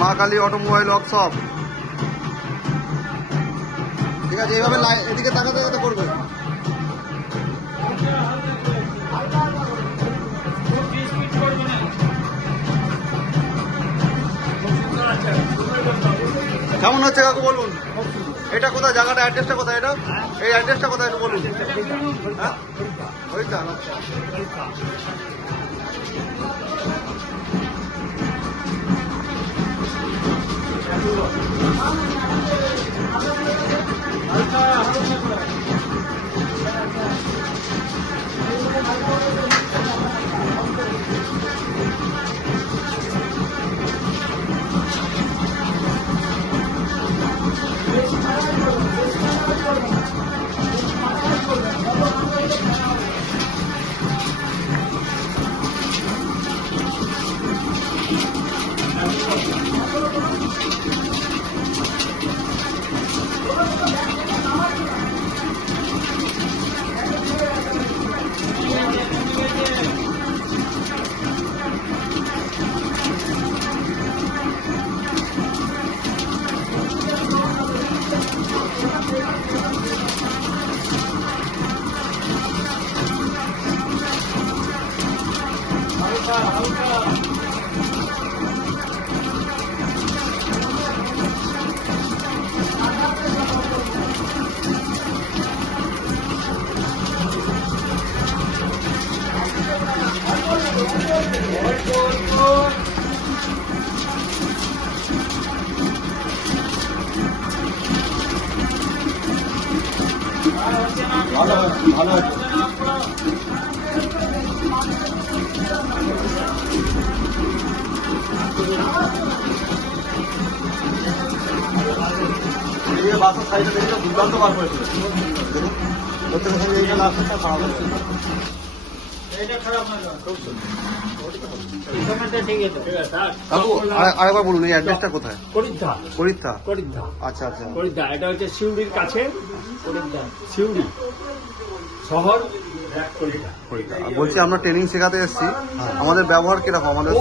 মা Kali automobile workshop. ঠিক আছে, এইভাবে এদিকে তাকাতে তাকাতে করবে। কেমন হচ্ছে কাকু বলুন? এটা কোথায়, জায়গাটা অ্যাড্রেসটা কোথায়? এটা এই অ্যাড্রেসটা কোথায় একটু বলুন। হ্যাঁ ওইটা ভালো ভালো আছে। বাসের সাইডে দেখে দুর্দান্ত বার করেছিল। এইটা লাস্টটা খারাপ হয়েছে। আরেকবার বলুন, এই অ্যাড্রেসটা কোথায়? করিদ্ধা। আচ্ছা আচ্ছা, করিদ্ধা। এটা হচ্ছে সিউড়ির কাছে, সিউড়ি শহর। বলছি আমরা ট্রেনিং শেখাতে এসেছি, আমাদের ব্যবহার কিরকম? আমাদের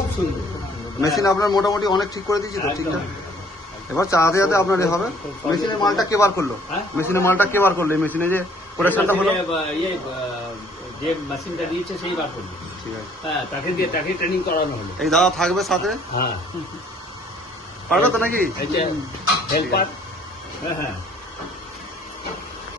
মেশিন আপনার মোটামুটি অনেক ঠিক করে দিয়েছি তো? ঠিকঠাক। এবার চালাতে যাতে আপনার এ হবে। মেশিনের মালটা কে বার করলো? মেশিনের মালটা কে বার করলো? এই মেশিনে যে প্রোডাকশনটা হলো, যে মেশিনটা দিয়েছে সেই বার করলো। ঠিক আছে, হ্যাঁ, তাকে ট্রেনিং করানো হলো। এই দাদা থাকবে সাথে? হ্যাঁ, পারবে তো নাকি? এই যে হেল্পার। হ্যাঁ হ্যাঁ।